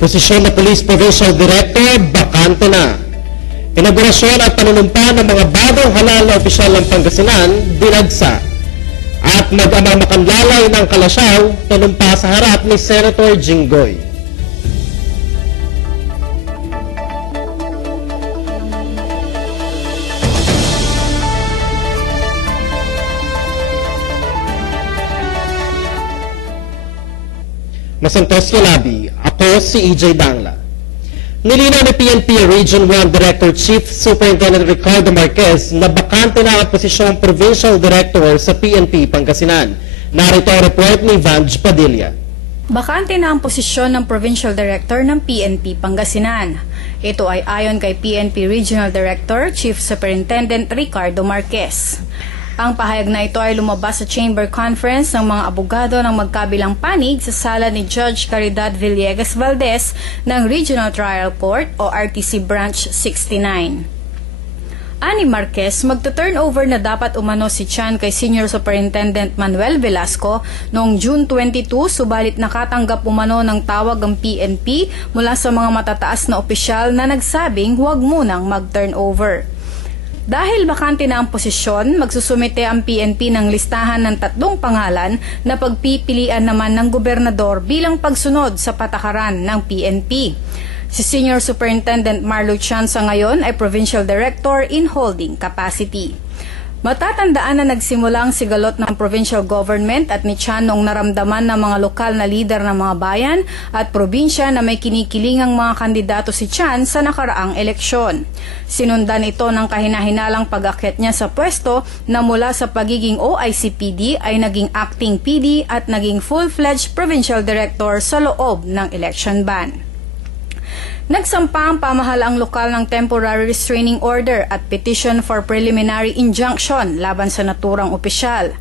Posisyon na Police Provincial Director, bakante na. Inaugurasyon at panunumpa ng mga bagong halal na opisyal ng Pangasinan, dinagsa. At mag-amang makanlalay ng Kalasyaw, panumpa sa harap ni Senator Jinggoy. Masantos Yalabi, ako si EJ Dangla. Nilinaw ni PNP Region 1 Director Chief Superintendent Ricardo Marquez na bakante na ang posisyong Provincial Director sa PNP Pangasinan. Narito ang report ni Vanj Padilla. Bakante na ang posisyon ng Provincial Director ng PNP Pangasinan. Ito ay ayon kay PNP Regional Director Chief Superintendent Ricardo Marquez. Ang pahayag na ito ay lumabas sa chamber conference ng mga abogado ng magkabilang panig sa sala ni Judge Caridad Villegas Valdez ng Regional Trial Court o RTC Branch 69. Ani Marquez, magta-turnover na dapat umano si Chan kay Senior Superintendent Manuel Velasco noong June 22, subalit nakatanggap umano ng tawag ang PNP mula sa mga matataas na opisyal na nagsabing huwag munang mag-turnover. Dahil bakante na ang posisyon, magsusumite ang PNP ng listahan ng 3 pangalan na pagpipilian naman ng gobernador bilang pagsunod sa patakaran ng PNP. Si Senior Superintendent Marlo Chan sa ngayon ay Provincial Director in holding capacity. Matatandaan na nagsimula ang sigalot ng provincial government at ni Chan noong naramdaman ng mga lokal na lider ng mga bayan at probinsya na may kinikilingang mga kandidato si Chan sa nakaraang eleksyon. Sinundan ito ng kahinahinalang pag-akyat niya sa pwesto na mula sa pagiging OIC PD ay naging acting PD at naging full-fledged provincial director sa loob ng election ban. Nagsampa ang pamahalaang lokal ng temporary restraining order at petition for preliminary injunction laban sa naturang opisyal.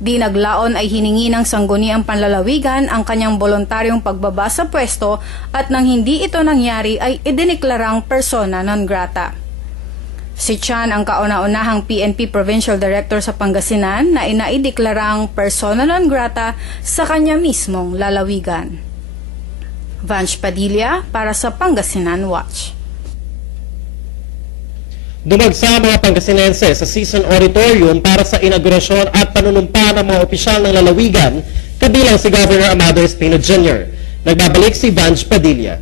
Di naglaon ay hiningi ng sangguniang panlalawigan ang kanyang voluntaryong pagbaba sa pwesto at nang hindi ito nangyari ay idineklarang persona non grata. Si Chan ang kauna-unahang PNP Provincial Director sa Pangasinan na inaideklarang persona non grata sa kanya mismong lalawigan. Vanj Padilla para sa Pangasinan Watch. Dumagsa ang mga Pangasinense sa season auditorium para sa inaugurasyon at panunumpa ng mga opisyal ng lalawigan, kabilang si Governor Amado Espino Jr. Nagbabalik si Vanj Padilla.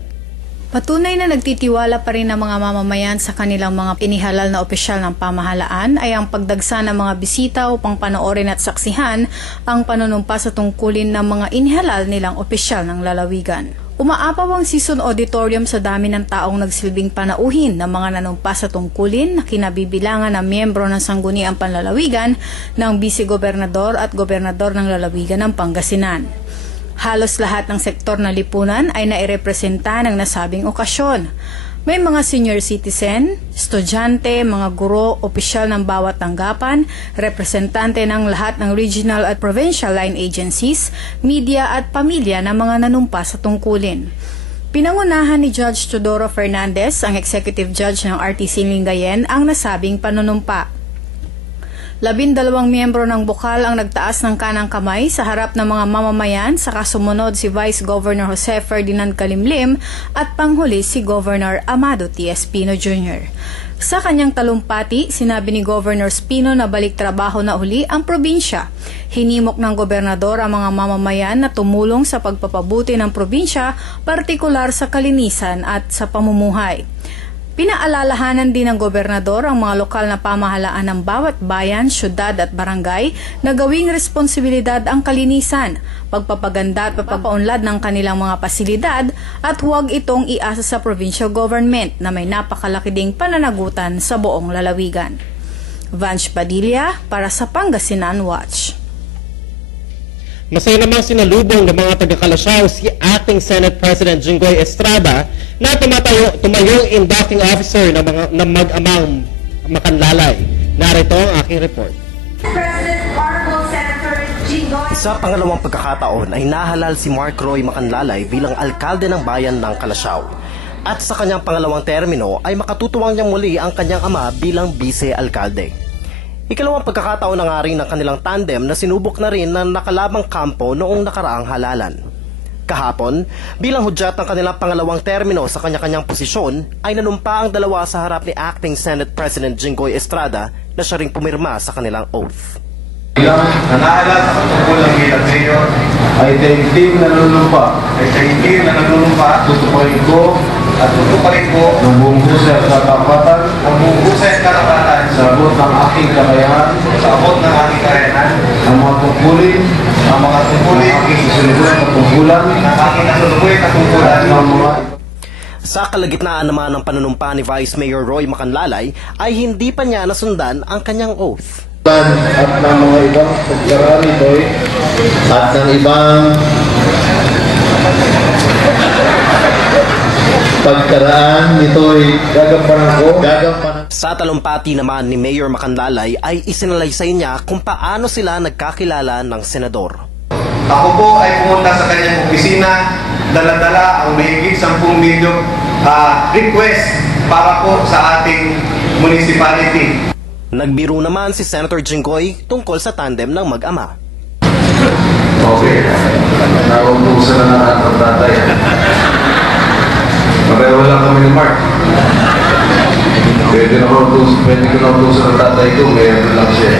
Patunay na nagtitiwala pa rin ang mga mamamayan sa kanilang mga inihalal na opisyal ng pamahalaan ay ang pagdagsa ng mga bisita upang panoorin at saksihan ang panunumpa sa tungkulin ng mga inihalal nilang opisyal ng lalawigan. Umaapaw ang season auditorium sa dami ng taong nagsilbing panauhin ng mga nanumpa sa tungkulin na kinabibilangan ng miyembro ng Sangguniang Panlalawigan ng Vice-Gobernador at Gobernador ng Lalawigan ng Pangasinan. Halos lahat ng sektor ng lipunan ay nairepresenta ng nasabing okasyon. May mga senior citizen, estudyante, mga guro, opisyal ng bawat tanggapan, representante ng lahat ng regional at provincial line agencies, media at pamilya ng mga nanumpa sa tungkulin. Pinangunahan ni Judge Teodoro Fernandez, ang executive judge ng RTC Lingayen, ang nasabing panunumpa. 12 miyembro ng bukal ang nagtaas ng kanang kamay sa harap ng mga mamamayan, saka sumunod si Vice Governor Jose Ferdinand Calimlim at panghuli si Governor Amado T. Espino Jr. Sa kanyang talumpati, sinabi ni Governor Espino na balik trabaho na uli ang probinsya. Hinimok ng gobernador ang mga mamamayan na tumulong sa pagpapabuti ng probinsya, partikular sa kalinisan at sa pamumuhay. Pinaalalahanan din ng gobernador ang mga lokal na pamahalaan ng bawat bayan, syudad at barangay na gawing responsibilidad ang kalinisan, pagpapaganda at pagpapaunlad ng kanilang mga pasilidad at huwag itong iasa sa provincial government na may napakalaki ding pananagutan sa buong lalawigan. Vanj Padilla para sa Pangasinan Watch. Masaya namang sinalubong ng mga taga-Kalasyaw si Acting Senate President Jinggoy Estrada na tumayong inducting officer ng mag-amang makanlalay. Narito ang aking report. Sa pangalawang pagkakataon ay nahalal si Mark Roy Macanlalay bilang alkalde ng bayan ng Kalasyaw. At sa kanyang pangalawang termino ay makatutuwang niyang muli ang kanyang ama bilang vice-alkalde. Ikalawang pagkakataon na nga rin ng kanilang tandem na sinubok na rin ng nakalabang kampo noong nakaraang halalan. Kahapon, bilang hudyat ng kanilang pangalawang termino sa kanya-kanyang posisyon, ay nanumpa ang dalawa sa harap ni Acting Senate President Jinggoy Estrada na siya ring pumirma sa kanilang oath. Bilang nanahala sa katungkulang bilang mayor, ay taimtim na nalulumpa, tutuparin ko ng buong husay at katapatan, sa abot ng aking kakayahan, ang mga tungkulin, ang aking susunod na tungkulan, at ng mga Sa kalagitnaan naman ng panunumpa ni Vice Mayor Roy Macanlalay ay hindi pa niya nasundan ang kanyang oath. at ng mga ibang pagkaraan nito'y at ng ibang pagkaraan nito'y gagampanan ko. Sa talumpati naman ni Mayor Macanlalay ay isinalaysay niya kung paano sila nagkakilala ng senador. Ako po ay pumunta sa kanyang opisina, dala-dala ang mahigit 10 milyong request para po sa ating municipality. Nagbiro naman si Senator Jinggoy tungkol sa tandem ng mag-ama. Okay. Nauutusan na ng ating tatay. Pareho lang kami ni Mark. Pwede ko na utusan ng tatay ko, mayroon lang siya.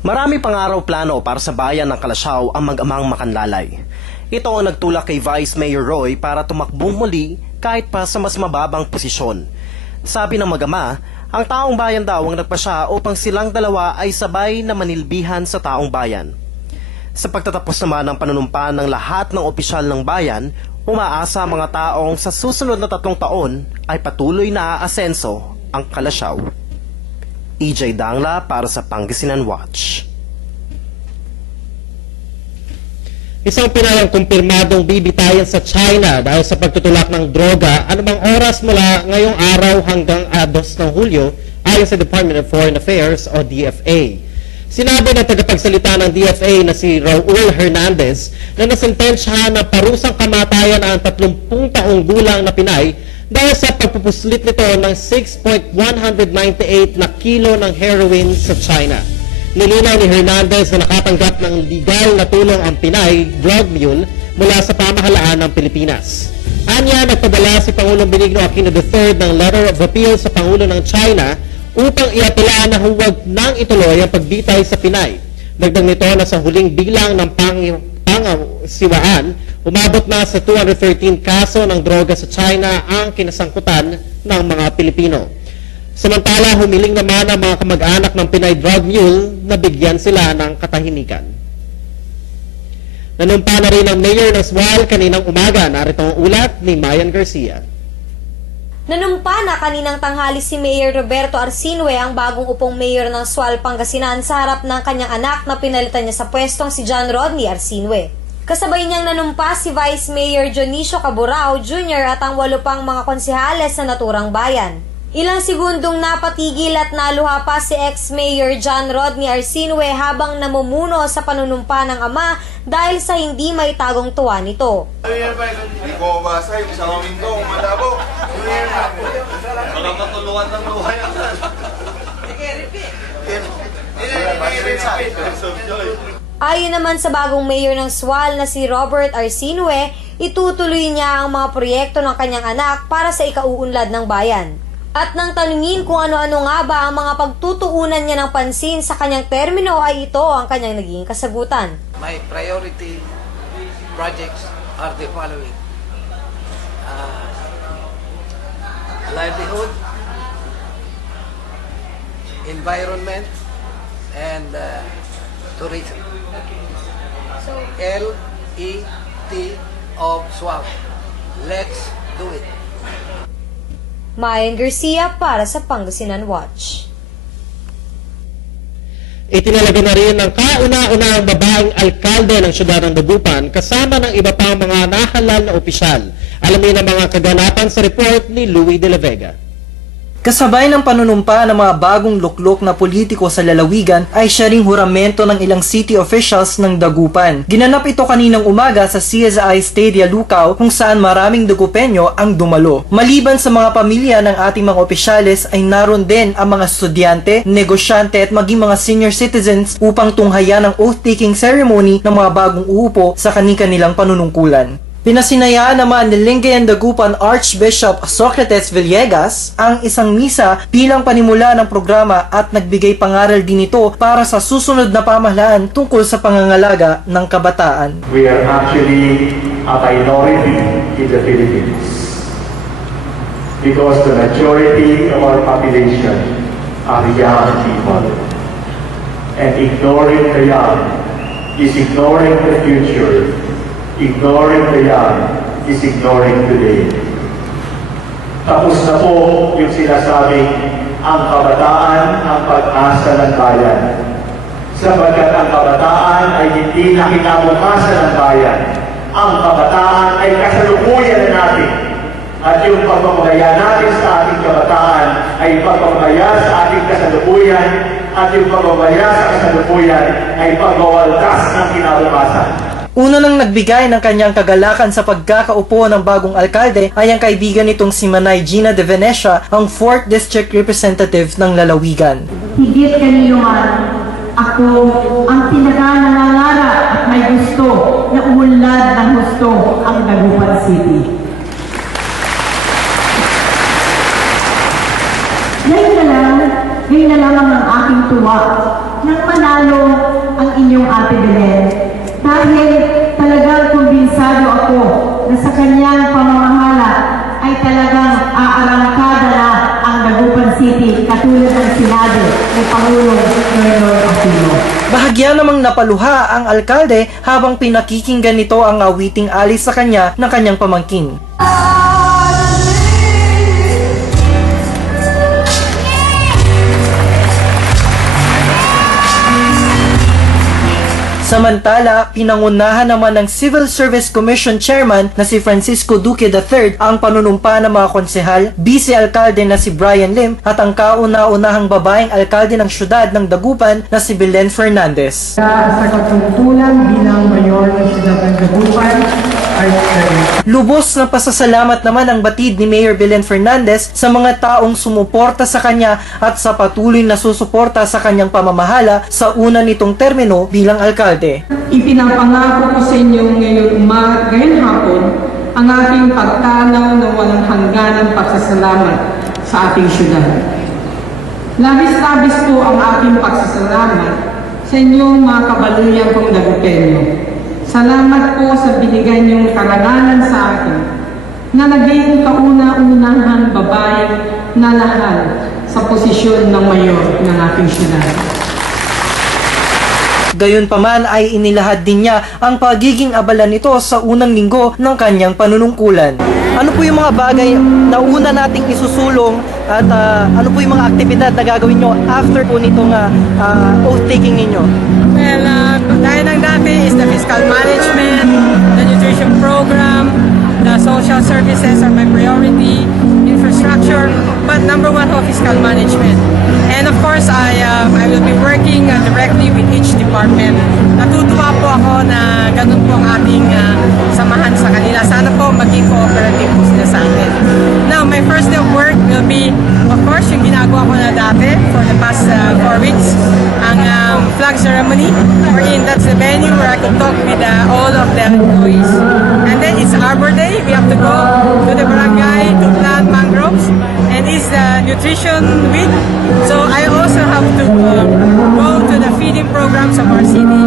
Marami pang araw plano para sa bayan ng Kalasyaw ang mag-amang Macanlalay. Ito ang nagtulak kay Vice Mayor Roy para tumakbong muli kahit pa sa mas mababang posisyon. Sabi ng mag-ama, ang taong bayan daw ang nagpasya upang silang dalawa ay sabay na manilbihan sa taong bayan. Sa pagtatapos naman ng panunumpa ng lahat ng opisyal ng bayan, umaasa ang mga taong sa susunod na 3 taon ay patuloy na aasenso ang Kalasyaw. EJ Dangla para sa Pangasinan Watch. Isang Pinay ang kumpirmadong bibitayan sa China dahil sa pagtutulak ng droga anumang oras mula ngayong araw hanggang 2 ng Hulyo ayon sa Department of Foreign Affairs o DFA. Sinabi ng tagapagsalita ng DFA na si Raul Hernandez na nasentensyahan ng parusang kamatayan ang 30 taong gulang na Pinay dahil sa pagpupuslit nito ng 6.198 na kilo ng heroin sa China. Nilinaw ni Hernandez na nakatanggap ng legal na tulong ang Pinay drug mule mula sa pamahalaan ng Pilipinas. Anya, nagpadala si Pangulong Benigno Aquino III ng letter of appeal sa Pangulo ng China upang iapela na huwag nang ituloy ang pagbitay sa Pinay. Dagdag nito na sa huling bilang ng pangasiwaan, umabot na sa 213 kaso ng droga sa China ang kinasangkutan ng mga Pilipino. Samantala, humiling naman ang mga kamag-anak ng Pinay drug mule na bigyan sila ng katahimikan. Nanumpa na rin ang mayor ng Sual kaninang umaga. Narito ang ulat ni Mayan Garcia. Nanumpa na kaninang tanghali si Mayor Roberto Arsinue ang bagong upong mayor ng Sual, Pangasinan sa harap ng kanyang anak na pinalitan niya sa pwestong si John Rodney Arsinue. Kasabay niyang nanumpa si Vice Mayor Dionisio Caburao Jr. at ang 8 pang mga konsehales sa naturang bayan. Ilang segundong napatigil at naluha pa si ex-mayor John Rodney Arsinue habang namumuno sa panunumpa ng ama dahil sa hindi maitagong tuwa nito. Hindi ko mabasa yung isang amin ko, malabo. Baka matulungan ng luha yan. Ayon naman sa bagong mayor ng Sual na si Robert Arsinue, itutuloy niya ang mga proyekto ng kanyang anak para sa ikauunlad ng bayan. At nang tanungin kung ano-ano nga ba ang mga pagtutuunan niya ng pansin sa kanyang termino ay ito ang kanyang naging kasagutan. My priority projects are the following. Livelihood, environment, and tourism. L-E-T of SWAP. Let's do it. Mayan Garcia para sa Pangasinan Watch. Itinalaga na rin ng kauna-unahang babaeng alkalde ng siyudad ng Dagupan kasama ng iba pang mga nahalal na opisyal. Alamin ang mga kaganapan sa report ni Louie de la Vega. Kasabay ng panunumpa ng mga bagong luklok na politiko sa lalawigan ay siya ring huramento ng ilang city officials ng Dagupan. Ginanap ito kaninang umaga sa CSI Stadia Lucao kung saan maraming Dagupenyo ang dumalo. Maliban sa mga pamilya ng ating mga opisyales ay naroon din ang mga estudyante, negosyante at maging mga senior citizens upang tunghayan ang oath-taking ceremony ng mga bagong uupo sa kani-kanilang panunungkulan. Pinasinayaan naman ni Lingayen Dagupan Archbishop Socrates Villegas ang isang misa bilang panimula ng programa at nagbigay pangaral din ito para sa susunod na pamahalaan tungkol sa pangangalaga ng kabataan. We are actually a minority in the Philippines because the majority of our population are young people. And ignoring the young is ignoring the future. Ignoring the young is ignoring today. Tapos na po yung sinasabing ang kabataan ang pag-asa ng bayan. Sapagkat ang kabataan ay hindi na kinabukasan ng bayan. Ang kabataan ay kasalukuyan na natin. At yung pagpapagaya natin sa ating kabataan ay pagpapagaya sa ating kasalukuyan. At yung pagpapagaya sa kasalukuyan ay pagwawaldas ng kinabukasan. Una nang nagbigay ng kanyang kagalakan sa pagkakaupo ng bagong alkalde ay ang kaibigan nitong si Manay Gina de Venecia, ang 4th District Representative ng Lalawigan. Higit kanino man, ako ang pinaka-nangangarap at may gusto na umunlad ng gusto ang Dagupan City. Ngayon na lang ang aking tuwa nang manalo ang inyong Ate Belen. Dahil talagang kumbinsado ako na sa kanyang pamamahala ay talagang aarangkada na ang Dagupan City katulad ng sinabi ng Pangulong Noynoy Aquino. Bahagya namang napaluha ang alkalde habang pinakikinggan nito ang awiting alis sa kanya ng kanyang pamangkin. Samantala, pinangunahan naman ng Civil Service Commission Chairman na si Francisco Duque III ang panunumpa ng mga konsehal, vice-alkalde na si Brian Lim at ang kauna-unahang babaeng alkalde ng syudad ng Dagupan na si Belen Fernandez. Sa katungkulan bilang mayor ng syudad ng Dagupan ay Lubos na pasasalamat naman ang batid ni Mayor Belen Fernandez sa mga taong sumuporta sa kanya at sa patuloy na susuporta sa kanyang pamamahala sa una nitong termino bilang alkalde. Ipinapangako ko sa inyo ngayong hapon ang ating pagtanaw ng walang hangganang pagsasalamat sa ating syudad. Labis-labis po ang ating pagsasalamat sa inyong mga kabaluyan kong Dagupenyo. Salamat po sa binigay niyong karangalan sa akin na naging kauna-unahang babae na lahal sa posisyon ng mayor ng ating syudad. Gayunpaman ay inilahad din niya ang pagiging abala nito sa unang linggo ng kanyang panunungkulan. Ano po yung mga bagay na una nating isusulong at ano po yung mga aktibidad na gagawin nyo after po nitong oath-taking ninyo? Well, dahil ng dati is the fiscal management, the nutrition program, the social services are my priority, infrastructure, but number one ho, fiscal management. And of course, I will be working directly with each department. Natutuwa po ako na ganun po ang ating samahan sa kanila. Sana po maging cooperative po sila sa akin. Now, my first day of work will be, of course, yung ginagawa ko na dati for the past 4 weeks, ang flag ceremony, wherein that's the venue where I could talk with all of the employees. And then it's Arbor Day. We have to go to the barangay to plant mangroves, and it's the nutrition week. So I also have to go to the feeding programs of our city,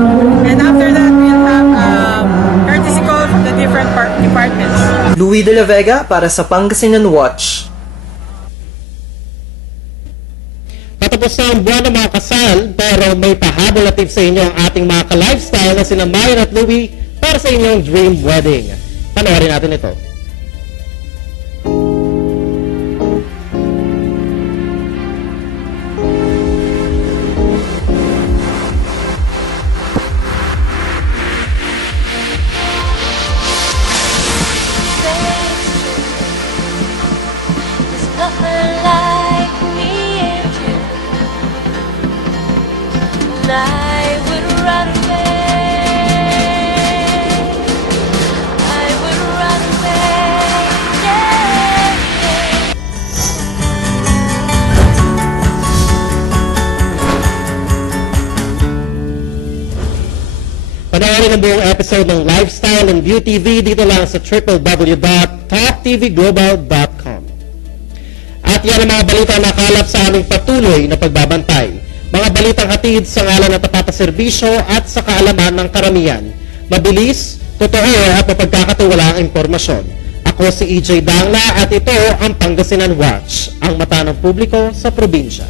and after that we'll have courtesy call from the different departments. Louis de la Vega para sa Pangasinan Watch. Patapos na ang buwan ng mga kasal, pero may pahabol na tips sa inyo ang ating mga ka-lifestyle na sina Mayan at Louie para sa inyong dream wedding. Panoorin natin ito. Nothing like I would run away. I would run away. Yeah, yeah. Panoorin ang buong episode ng Lifestyle and Beauty TV dito lang sa www.toptvglobal.com. At yan ang mga balita na nakalap sa aming patuloy na pagbabantay. Mga balitang hatid sa ngalan ng tapat na serbisyo at sa kaalaman ng karamihan. Mabilis, totoo at mapagkakatiwalaang impormasyon. Ako si EJ Dangla at ito ang Pangasinan Watch, ang mata ng publiko sa probinsya.